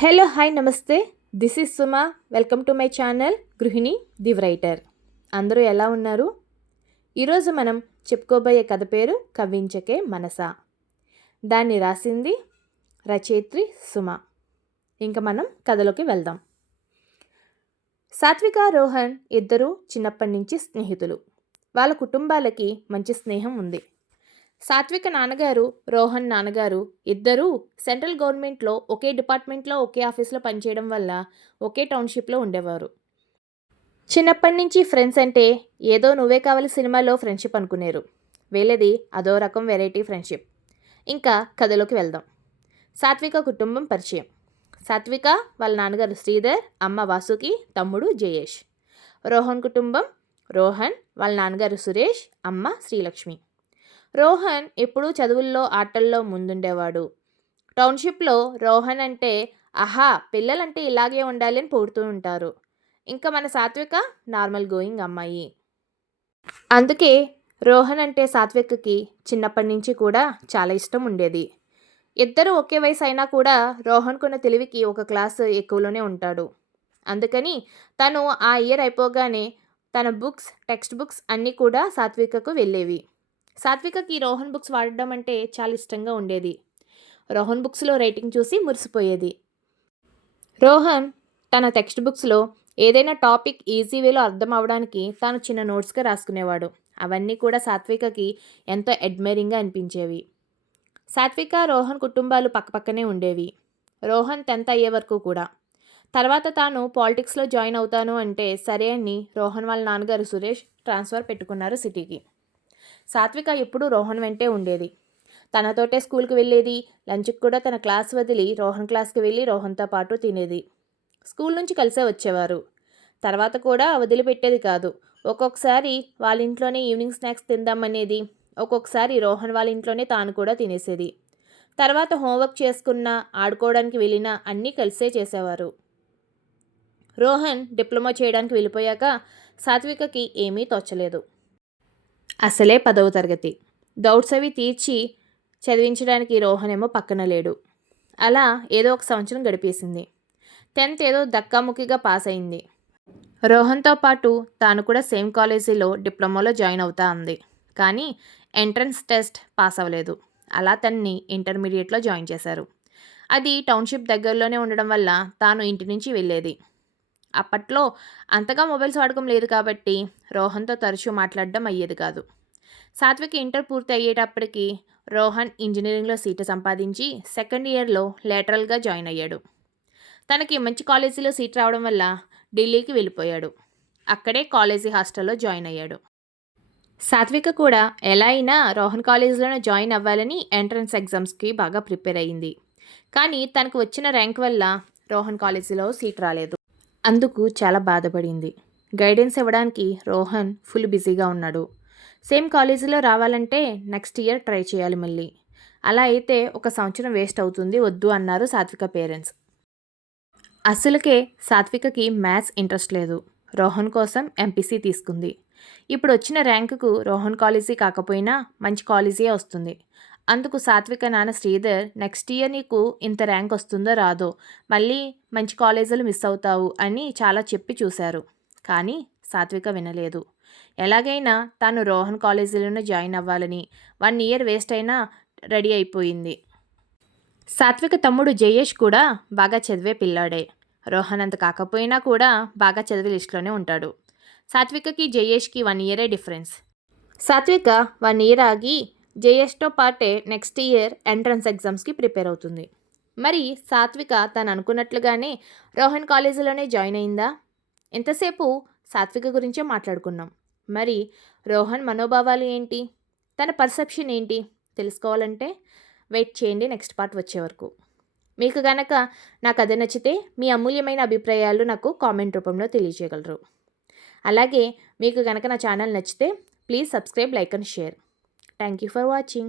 Hello hi నమస్తే. This is Suma. Welcome to my channel గృహిణి the writer. అందరూ ఎలా ఉన్నారు? ఈరోజు మనం చెప్పుకోబోయే కథ పేరు కవ్వించకే మనసా. దాన్ని రాసింది రచయిత్రి సుమ. ఇంకా మనం కథలోకి వెళ్దాం. సాత్విక, రోహన్ ఇద్దరూ చిన్నప్పటి నుంచి స్నేహితులు. వాళ్ళ కుటుంబాలకి మంచి స్నేహం ఉంది. సాత్విక నాన్నగారు, రోహన్ నాన్నగారు ఇద్దరూ సెంట్రల్ గవర్నమెంట్లో ఒకే డిపార్ట్మెంట్లో ఒకే ఆఫీస్లో పనిచేయడం వల్ల ఒకే టౌన్షిప్లో ఉండేవారు. చిన్నప్పటి నుంచి ఫ్రెండ్స్ అంటే ఏదో నువ్వే కావాలి సినిమాలో ఫ్రెండ్షిప్ అనుకునేరు. వీళ్ళది అదో రకం వెరైటీ ఫ్రెండ్షిప్. ఇంకా కథలోకి వెళ్దాం. సాత్విక కుటుంబం పరిచయం. సాత్విక వాళ్ళ నాన్నగారు శ్రీధర్, అమ్మ వాసుకి, తమ్ముడు జయేష్. రోహన్ కుటుంబం. రోహన్ వాళ్ళ నాన్నగారు సురేష్, అమ్మ శ్రీలక్ష్మి. రోహన్ ఎప్పుడూ చదువుల్లో ఆటల్లో ముందుండేవాడు. టౌన్షిప్లో రోహన్ అంటే ఆహా పిల్లలంటే ఇలాగే ఉండాలి అని పొగుడుతూ ఉంటారు. ఇంకా మన సాత్విక నార్మల్ గోయింగ్ అమ్మాయి. అందుకే రోహన్ అంటే సాత్వికకి చిన్నప్పటి నుంచి కూడా చాలా ఇష్టం ఉండేది. ఇద్దరు ఒకే వయసు అయినా కూడా రోహన్కున్న తెలివికి ఒక క్లాస్ ఎక్కువలోనే ఉంటాడు. అందుకని తను ఆ ఇయర్ అయిపోగానే తన టెక్స్ట్ బుక్స్ అన్నీ కూడా సాత్వికకు వెళ్ళేవి. సాత్వికకి రోహన్ బుక్స్ వాడడం అంటే చాలా ఇష్టంగా ఉండేది. రోహన్ బుక్స్లో రైటింగ్ చూసి మురిసిపోయేది. రోహన్ తన టెక్స్ట్ బుక్స్లో ఏదైనా టాపిక్ ఈజీ వేలో అర్థం అవడానికి తాను చిన్న నోట్స్గా రాసుకునేవాడు. అవన్నీ కూడా సాత్వికకి ఎంతో అడ్మైరింగ్గా అనిపించేవి. సాత్విక, రోహన్ కుటుంబాలు పక్కపక్కనే ఉండేవి. రోహన్ 10th అయ్యే వరకు కూడా. తర్వాత తాను పాలిటిక్స్లో జాయిన్ అవుతాను అంటే సరే అని రోహన్ వాళ్ళ నాన్నగారు సురేష్ ట్రాన్స్ఫర్ పెట్టుకున్నారు సిటీకి. సాత్విక ఎప్పుడూ రోహన్ వెంటే ఉండేది. తనతోటే స్కూల్కి వెళ్ళేది. లంచ్కి కూడా తన క్లాస్ వదిలి రోహన్ క్లాస్కి వెళ్ళి రోహన్తో పాటు తినేది. స్కూల్ నుంచి కలిసే వచ్చేవారు. తర్వాత కూడా వదిలిపెట్టేది కాదు. ఒక్కొక్కసారి వాళ్ళ ఇంట్లోనే ఈవినింగ్ స్నాక్స్ తిందామనేది. ఒక్కొక్కసారి రోహన్ వాళ్ళ ఇంట్లోనే తాను కూడా తినేసేది. తర్వాత హోంవర్క్ చేసుకున్నా, ఆడుకోవడానికి వెళ్ళినా అన్నీ కలిసే చేసేవారు. రోహన్ డిప్లొమా చేయడానికి వెళ్ళిపోయాక సాత్వికకి ఏమీ తోచలేదు. అసలే 10వ తరగతి. డౌట్స్ అవి తీర్చి చదివించడానికి రోహన్ ఏమో పక్కన లేడు. అలా ఏదో ఒక సంవత్సరం గడిపేసింది. 10th ఏదో దక్కాముక్కిగా పాస్ అయింది. రోహన్తో పాటు తాను కూడా సేమ్ కాలేజీలో డిప్లొమాలో జాయిన్ అవుతా ఉంది. కానీ ఎంట్రన్స్ టెస్ట్ పాస్ అవ్వలేదు. అలా తన్ని ఇంటర్మీడియట్లో జాయిన్ చేశారు. అది టౌన్షిప్ దగ్గరలోనే ఉండడం వల్ల తాను ఇంటి నుంచి వెళ్ళేది. అప్పట్లో అంతగా మొబైల్స్ వాడకం లేదు కాబట్టి రోహన్తో తరచూ మాట్లాడడం అయ్యేది కాదు. సాత్విక ఇంటర్ పూర్తి అయ్యేటప్పటికి రోహన్ ఇంజనీరింగ్లో సీటు సంపాదించి 2nd ఇయర్లో లేటరల్గా జాయిన్ అయ్యాడు. తనకి మంచి కాలేజీలో సీట్ రావడం వల్ల ఢిల్లీకి వెళ్ళిపోయాడు. అక్కడే కాలేజీ హాస్టల్లో జాయిన్ అయ్యాడు. సాత్విక కూడా ఎలా అయినా రోహన్ కాలేజీలోనే జాయిన్ అవ్వాలని ఎంట్రన్స్ ఎగ్జామ్స్కి బాగా ప్రిపేర్ అయ్యింది. కానీ తనకు వచ్చిన ర్యాంక్ వల్ల రోహన్ కాలేజీలో సీట్ రాలేదు. అందుకు చాలా బాధపడింది. గైడెన్స్ ఇవ్వడానికి రోహన్ ఫుల్ బిజీగా ఉన్నాడు. సేమ్ కాలేజీలో రావాలంటే నెక్స్ట్ ఇయర్ ట్రై చేయాలి మళ్ళీ. అలా అయితే ఒక సంవత్సరం వేస్ట్ అవుతుంది, వద్దు అన్నారు సాత్విక పేరెంట్స్. అసలుకే సాత్వికకి మ్యాథ్స్ ఇంట్రెస్ట్ లేదు. రోహన్ కోసం ఎంపీసీ తీసుకుంది. ఇప్పుడు వచ్చిన ర్యాంకుకు రోహన్ కాలేజీ కాకపోయినా మంచి కాలేజీ వస్తుంది. అందుకు సాత్విక నాన్న శ్రీధర్ నెక్స్ట్ ఇయర్ నీకు ఇంత ర్యాంక్ వస్తుందో రాదో, మళ్ళీ మంచి కాలేజీలు మిస్ అవుతావు అని చాలా చెప్పి చూశారు. కానీ సాత్విక వినలేదు. ఎలాగైనా తాను రోహన్ కాలేజీలోనే జాయిన్ అవ్వాలని 1 ఇయర్ వేస్ట్ అయినా రెడీ అయిపోయింది. సాత్విక తమ్ముడు జయేష్ కూడా బాగా చదివే పిల్లాడే. రోహన్ అంత కాకపోయినా కూడా బాగా చదివే లిస్టులోనే ఉంటాడు. సాత్వికకి జయేష్కి 1 ఇయరే డిఫరెన్స్. సాత్విక 1 ఇయర్ ఆగి జేఎస్తో పాటే నెక్స్ట్ ఇయర్ ఎంట్రన్స్ ఎగ్జామ్స్కి ప్రిపేర్ అవుతుంది. మరి సాత్విక తను అనుకున్నట్లుగానే రోహన్ కాలేజీలోనే జాయిన్ అయిందా? ఎంతసేపు సాత్విక గురించే మాట్లాడుకున్నాం. మరి రోహన్ మనోభావాలు ఏంటి, తన పర్సెప్షన్ ఏంటి తెలుసుకోవాలంటే వెయిట్ చేయండి నెక్స్ట్ పార్ట్ వచ్చే వరకు. మీకు కనుక నా కథ నచ్చితే మీ అమూల్యమైన అభిప్రాయాలు నాకు కామెంట్ రూపంలో తెలియజేయగలరు. అలాగే మీకు కనుక నా ఛానల్ నచ్చితే please subscribe, like and share. Thank you for watching.